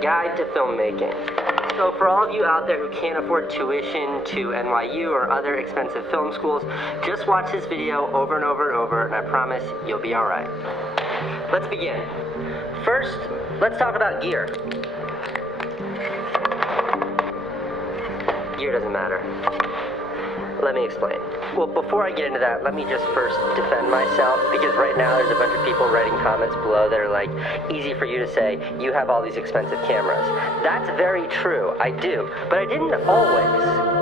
Guide to filmmaking. So for all of you out there who can't afford tuition to NYU or other expensive film schools, just watch this video over and over and over, and I promise you'll be all right. Let's begin. First, let's talk about gear. Gear doesn't matter. Let me explain. Well, before I get into that, let me just first defend myself, because right now there's a bunch of people writing comments below that are like, easy for you to say, you have all these expensive cameras. That's very true, I do, but I didn't always.